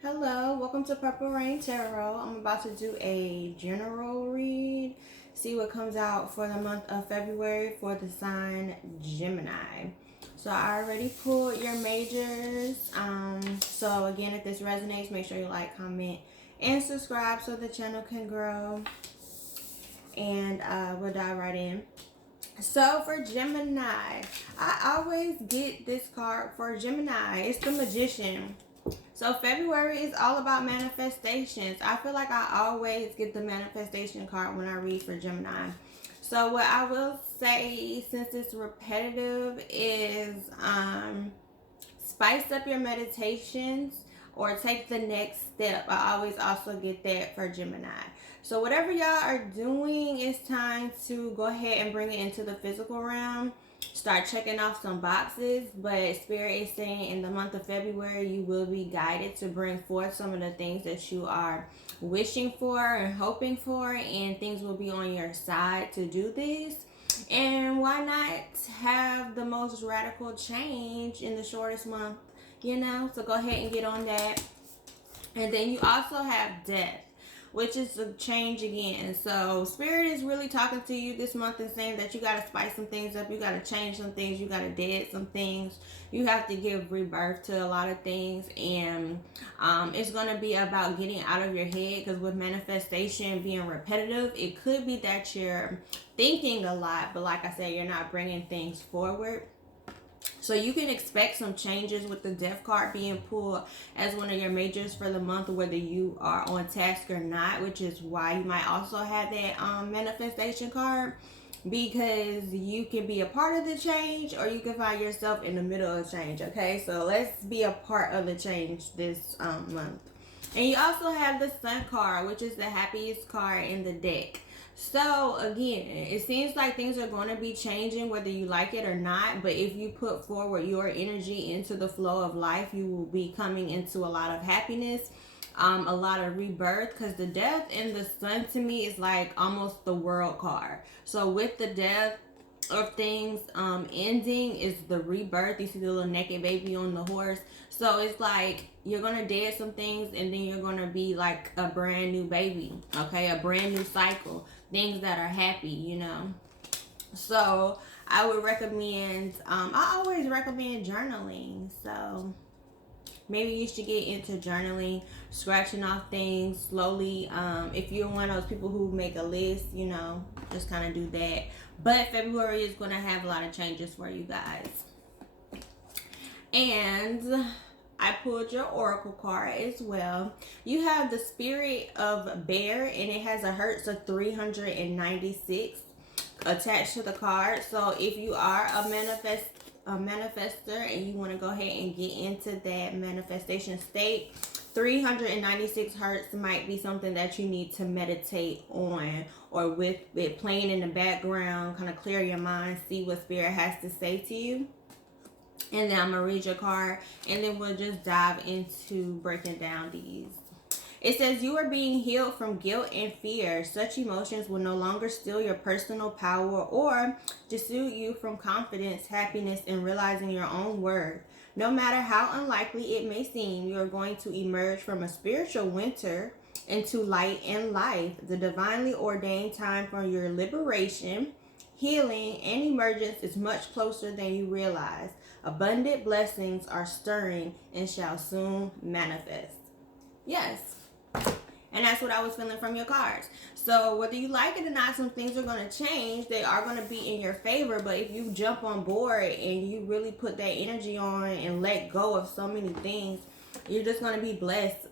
Hello, welcome to Purple Rain Tarot. I'm about to do a general read, see what comes out for the month of February for the sign Gemini. So I already pulled your majors. So again, if this resonates, make sure you like, comment, and subscribe so the channel can grow. And we'll dive right in. So for Gemini, I always get this card for Gemini. It's the Magician. So February is all about manifestations. I feel like I always get the manifestation card when I read for Gemini. So what I will say, since it's repetitive, is spice up your meditations or take the next step. I always also get that for Gemini. So whatever y'all are doing, it's time to go ahead and bring it into the physical realm. Start checking off some boxes, but Spirit is saying in the month of February you will be guided to bring forth some of the things that you are wishing for and hoping for, and things will be on your side to do this. And why not have the most radical change in the shortest month, so go ahead and get on that. And then you also have death, which is a change again. So Spirit is really talking to you this month and saying that you got to spice some things up. You got to change some things. You got to dead some things. You have to give rebirth to a lot of things. And it's going to be about getting out of your head, because with manifestation being repetitive, it could be that you're thinking a lot, but like I said, you're not bringing things forward. So you can expect some changes with the death card being pulled as one of your majors for the month, whether you are on task or not, which is why you might also have that manifestation card, because you can be a part of the change or you can find yourself in the middle of change. Okay, so let's be a part of the change this month. And you also have the Sun card, which is the happiest card in the deck. So again, it seems like things are going to be changing whether you like it or not, but if you put forward your energy into the flow of life, you will be coming into a lot of happiness, a lot of rebirth, because the death and the Sun to me is like almost the world card. So with the death of things ending is the rebirth. You see the little naked baby on the horse. So it's like you're gonna dead some things and then you're gonna be like a brand new baby. Okay, a brand new cycle. Things that are happy, So I would recommend, I always recommend journaling. So maybe you should get into journaling, scratching off things slowly. If you're one of those people who make a list, just kind of do that. But February is going to have a lot of changes for you guys. And I pulled your oracle card as well. You have the Spirit of Bear, and it has a hertz of 396 attached to the card. So if you are a manifester and you want to go ahead and get into that manifestation state, 396 hertz might be something that you need to meditate on, or with it playing in the background, kind of clear your mind, see what Spirit has to say to you. And then I'm going to read your card, and then we'll just dive into breaking down these. It says you are being healed from guilt and fear. Such emotions will no longer steal your personal power or dissuade you from confidence, happiness, and realizing your own worth. No matter how unlikely it may seem, you are going to emerge from a spiritual winter into light and life. The divinely ordained time for your liberation, healing, and emergence is much closer than you realize. Abundant blessings are stirring and shall soon manifest. Yes. And that's what I was feeling from your cards. So whether you like it or not, some things are going to change. They are going to be in your favor. But if you jump on board and you really put that energy on and let go of so many things, you're just going to be blessed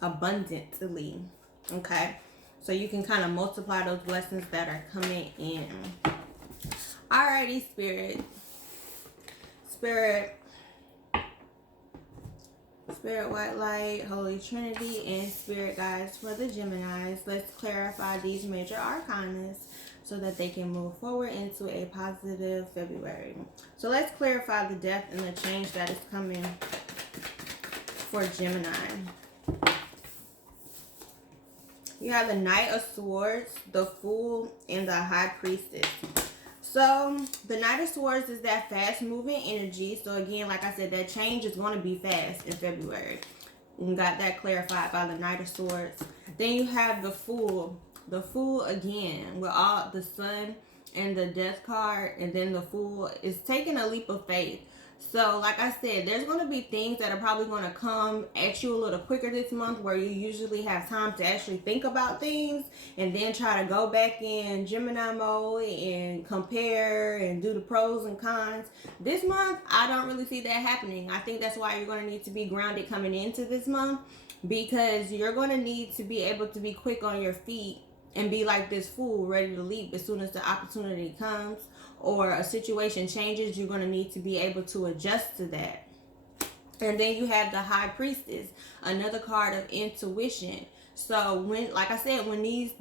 abundantly. Okay? So you can kind of multiply those blessings that are coming in. Alrighty, Spirit, White Light, Holy Trinity, and Spirit Guides for the Geminis. Let's clarify these major arcanas so that they can move forward into a positive February. So let's clarify the death and the change that is coming for Gemini. You have the Knight of Swords, the Fool, and the High Priestess. So the Knight of Swords is that fast moving energy. So again, like I said, that change is going to be fast in February. and got that clarified by the Knight of Swords. Then you have the Fool. The Fool again with all the Sun and the Death card, and then the Fool is taking a leap of faith. So like I said, there's going to be things that are probably going to come at you a little quicker this month, where you usually have time to actually think about things and then try to go back in Gemini mode and compare and do the pros and cons. This month, I don't really see that happening. I think that's why you're going to need to be grounded coming into this month, because you're going to need to be able to be quick on your feet and be like this Fool, ready to leap as soon as the opportunity comes or a situation changes. You're going to need to be able to adjust to that. And then you have the High Priestess, another card of intuition. So when, like I said, when these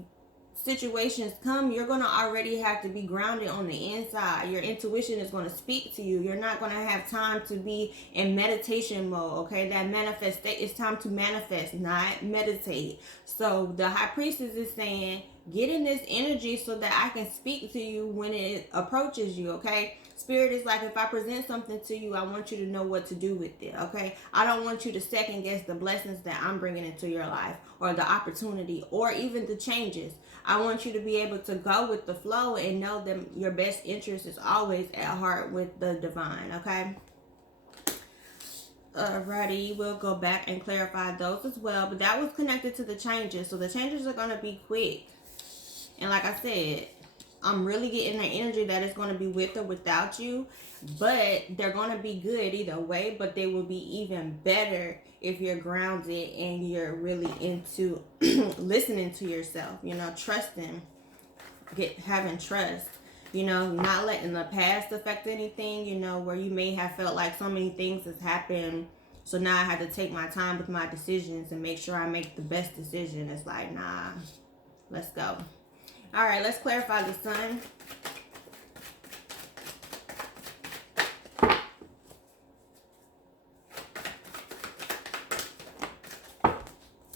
situations come, you're going to already have to be grounded on the inside. Your intuition is going to speak to you. You're not going to have time to be in meditation mode, okay? That manifest, it's time to manifest, not meditate. So the High Priestess is saying, get in this energy so that I can speak to you when it approaches you, okay? Spirit is like, if I present something to you, I want you to know what to do with it, okay? I don't want you to second guess the blessings that I'm bringing into your life, or the opportunity, or even the changes. I want you to be able to go with the flow and know that your best interest is always at heart with the divine, okay? Alrighty, we'll go back and clarify those as well. But that was connected to the changes. So the changes are going to be quick. And like I said, I'm really getting the energy that it's going to be with or without you. But they're going to be good either way. But they will be even better if you're grounded and you're really into listening to yourself. You know, trusting, having trust. You know, not letting the past affect anything. You know, where you may have felt like so many things has happened. So now I have to take my time with my decisions and make sure I make the best decision. It's like, nah, let's go. All right, let's clarify the Sun.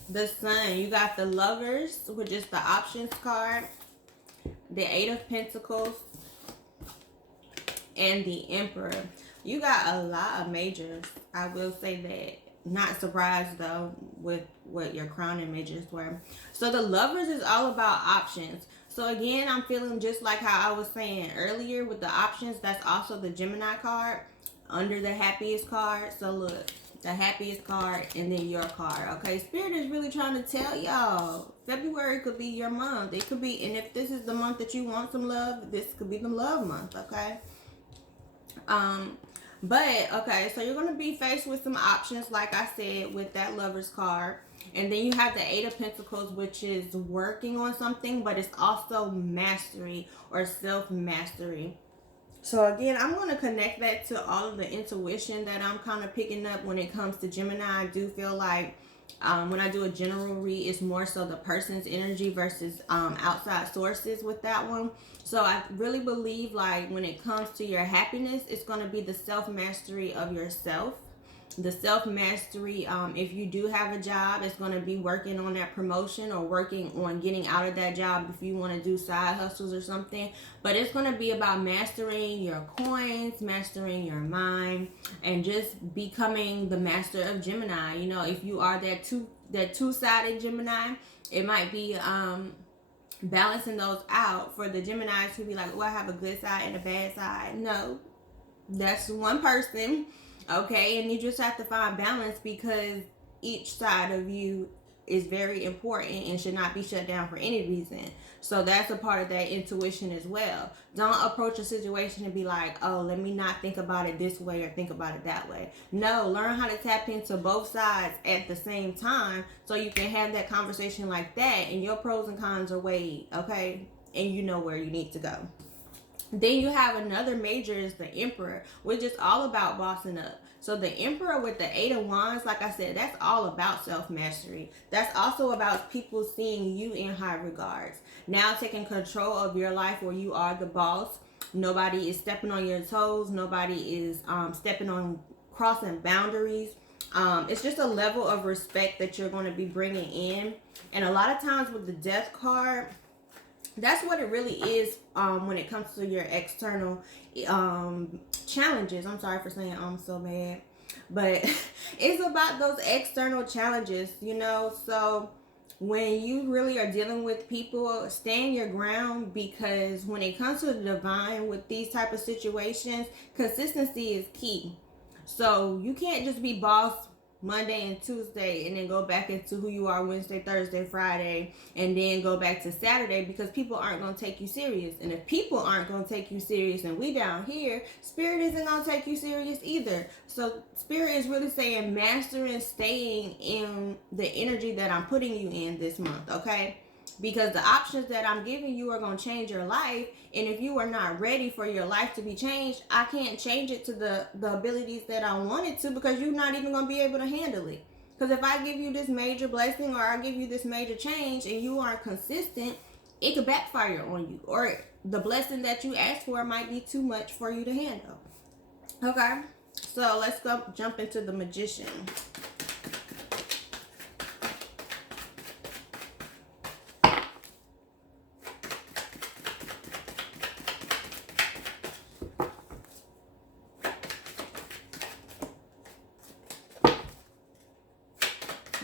The Sun, you got the Lovers, which is the options card, the Eight of Pentacles, and the Emperor. You got a lot of majors. I will say that. Not surprised though with what your crowning majors were. So the Lovers is all about options. So again, I'm feeling just like how I was saying earlier with the options. That's also the Gemini card under the Happiest card. So look, the Happiest card and then your card. Okay, Spirit is really trying to tell y'all, February could be your month. It could be, and if this is the month that you want some love, this could be the love month. Okay. But okay, so you're going to be faced with some options, like I said, with that Lover's card. And then you have the Eight of Pentacles, which is working on something, but it's also mastery or self-mastery. So again, I'm going to connect that to all of the intuition that I'm kind of picking up when it comes to Gemini. I do feel like when I do a general read, it's more so the person's energy versus outside sources with that one. So I really believe like when it comes to your happiness, it's going to be the self-mastery of yourself. The self-mastery, if you do have a job, it's going to be working on that promotion or working on getting out of that job if you want to do side hustles or something. But it's going to be about mastering your coins, mastering your mind, and just becoming the master of Gemini. You know, if you are that two-sided Gemini, it might be balancing those out for the Geminis who be like, oh, I have a good side and a bad side. No, that's one person. Okay, and you just have to find balance because each side of you is very important and should not be shut down for any reason. So that's a part of that intuition as well. Don't approach a situation and be like, oh, let me not think about it this way or think about it that way. No, learn how to tap into both sides at the same time so you can have that conversation like that and your pros and cons are weighed, okay? And you know where you need to go. Then you have another major is the Emperor, which is all about bossing up. So the Emperor with the Eight of Wands, like I said, that's all about self-mastery. That's also about people seeing you in high regards. Now taking control of your life where you are the boss. Nobody is stepping on your toes. Nobody is stepping on crossing boundaries. It's just a level of respect that you're going to be bringing in. And a lot of times with the Death card, that's what it really is when it comes to your external challenges. I'm sorry for saying I'm so bad. But it's about those external challenges, you know. So when you really are dealing with people, stand your ground, because when it comes to the divine with these type of situations, consistency is key. So you can't just be boss Monday and Tuesday and then go back into who you are Wednesday, Thursday, Friday, and then go back to Saturday, because people aren't going to take you serious. And if people aren't going to take you serious, and we down here, Spirit isn't going to take you serious either. So Spirit is really saying master and staying in the energy that I'm putting you in this month, okay? Because the options that I'm giving you are going to change your life. And if you are not ready for your life to be changed, I can't change it to the abilities that I want it to, because you're not even going to be able to handle it. Because if I give you this major blessing, or I give you this major change, and you aren't consistent, it could backfire on you. Or the blessing that you asked for might be too much for you to handle. Okay? So let's go jump into the Magician.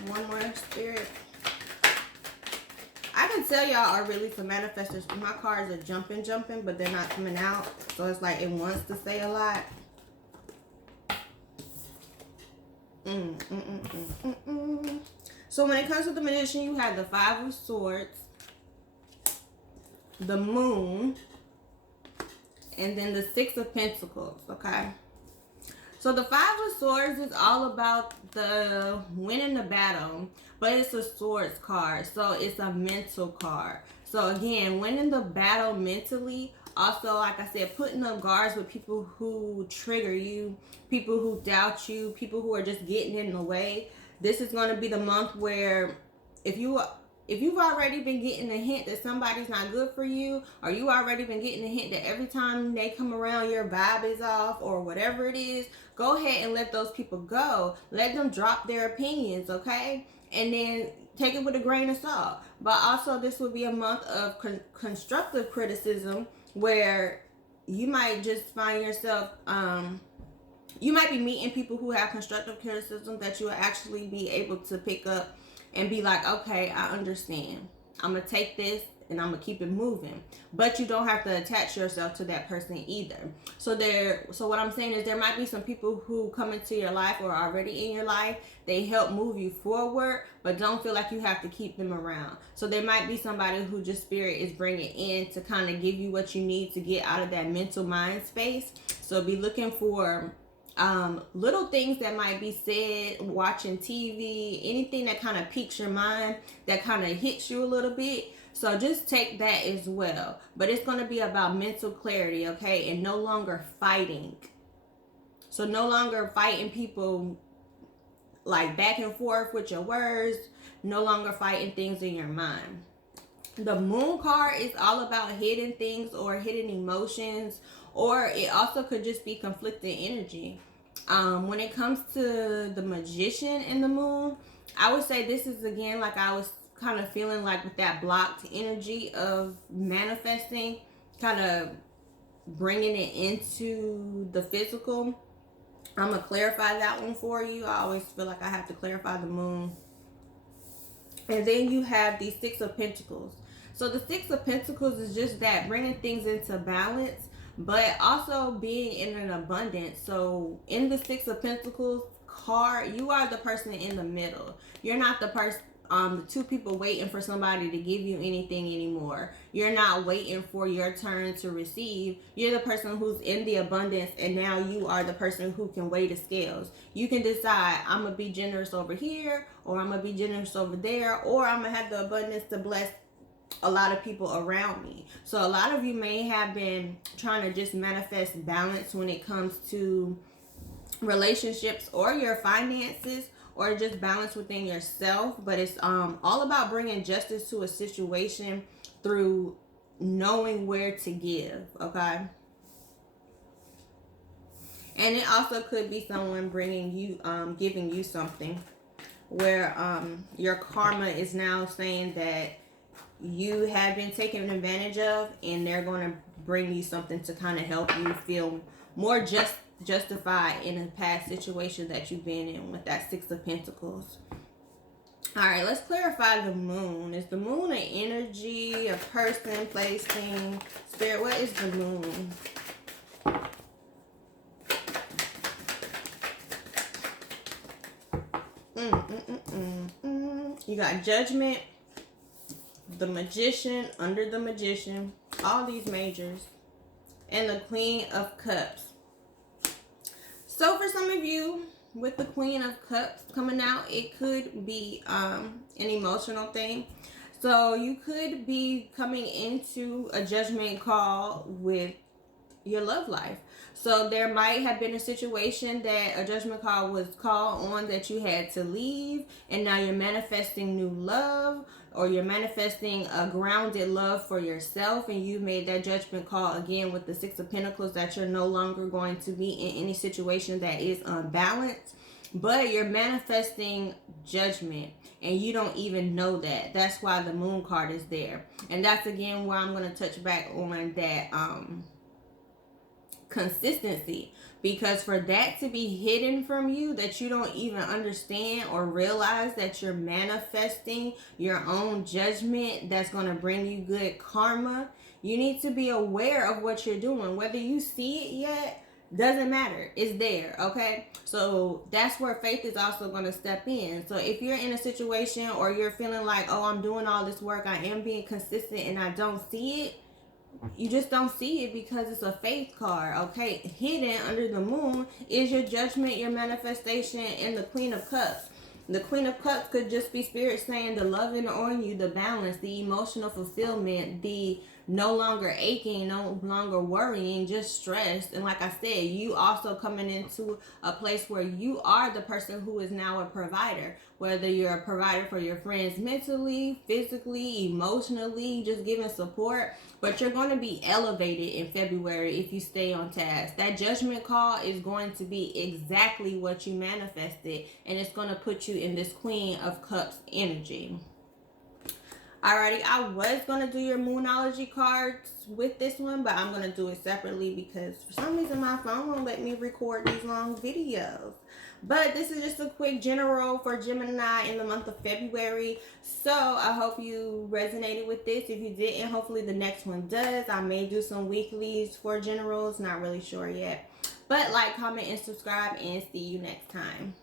One more, Spirit. I can tell y'all are really some manifestors. My cards are jumping, but they're not coming out. So it's like it wants to say a lot. So when it comes to the Magician, you have the Five of Swords, the Moon, and then the Six of Pentacles, okay? So the Five of Swords is all about the winning the battle, but it's a swords card, so it's a mental card. So again, winning the battle mentally. Also, like I said, putting up guards with people who trigger you, people who doubt you, people who are just getting in the way. This is going to be the month where if you've already been getting a hint that somebody's not good for you, or you already been getting a hint that every time they come around your vibe is off, or whatever it is, go ahead and let those people go. Let them drop their opinions, okay? And then take it with a grain of salt. But also, this will be a month of constructive criticism, where you might just find yourself, you might be meeting people who have constructive criticism that you will actually be able to pick up and be like, okay, I understand. I'm going to take this and I'm going to keep it moving. But you don't have to attach yourself to that person either. So what I'm saying is, there might be some people who come into your life or are already in your life. They help move you forward, but don't feel like you have to keep them around. So there might be somebody who just Spirit is bringing in to kind of give you what you need to get out of that mental mind space. So be looking for little things that might be said, watching TV, anything that kind of piques your mind, that kind of hits you a little bit. So just take that as well. But it's going to be about mental clarity, okay? And no longer fighting. So no longer fighting people like back and forth with your words. No longer fighting things in your mind. The Moon card is all about hidden things or hidden emotions, or it also could just be conflicting energy. When it comes to the Magician and the Moon, I would say this is, again, like I was kind of feeling like with that blocked energy of manifesting, kind of bringing it into the physical. I'm going to clarify that one for you. I always feel like I have to clarify the Moon. And then you have the Six of Pentacles. So the Six of Pentacles is just that, bringing things into balance, but also being in an abundance. So in the Six of Pentacles card, you are the person in the middle. You're not the person, the two people waiting for somebody to give you anything anymore. You're not waiting for your turn to receive. You're the person who's in the abundance, and now you are the person who can weigh the scales. You can decide, I'm going to be generous over here, or I'm going to be generous over there, or I'm going to have the abundance to bless a lot of people around me. So a lot of you may have been trying to just manifest balance when it comes to relationships or your finances, or just balance within yourself. But it's all about bringing justice to a situation through knowing where to give, okay? And it also could be someone bringing you, giving you something where your karma is now saying that you have been taken advantage of, and they're going to bring you something to kind of help you feel more just justified in a past situation that you've been in with that Six of Pentacles. All right, let's clarify the moon. Is the moon an energy, a person, place, thing? Spirit, what is the moon? You got Judgment, the Magician, under the Magician, all these majors, and the Queen of Cups. So for some of you, with the Queen of Cups coming out, it could be an emotional thing. So you could be coming into a judgment call with your love life. So there might have been a situation that a judgment call was called on that you had to leave, and now you're manifesting new love, or you're manifesting a grounded love for yourself, and you made that judgment call again with the Six of Pentacles that you're no longer going to be in any situation that is unbalanced, but you're manifesting judgment and you don't even know that. That's why the Moon card is there. And that's again where I'm going to touch back on that consistency, because for that to be hidden from you, that you don't even understand or realize that you're manifesting your own judgment that's going to bring you good karma, you need to be aware of what you're doing. Whether you see it yet doesn't matter, it's there. Okay, so that's where faith is also going to step in. So if you're in a situation or you're feeling like, oh, I'm doing all this work, I am being consistent, and I don't see it, you just don't see it because it's a faith card. Okay, hidden under the moon is your judgment, your manifestation, and the Queen of Cups. The Queen of Cups could just be Spirit saying the loving on you, the balance, the emotional fulfillment, the no longer aching, no longer worrying, just stressed. And like I said, you also coming into a place where you are the person who is now a provider. Whether you're a provider for your friends mentally, physically, emotionally, just giving support. But you're going to be elevated in February if you stay on task. That judgment call is going to be exactly what you manifested. And it's going to put you in this Queen of Cups energy. Alrighty, I was going to do your Moonology cards with this one, but I'm going to do it separately because for some reason my phone won't let me record these long videos. But this is just a quick general for Gemini in the month of February. So I hope you resonated with this. If you didn't, hopefully the next one does. I may do some weeklies for generals, not really sure yet. But like, comment, and subscribe, and see you next time.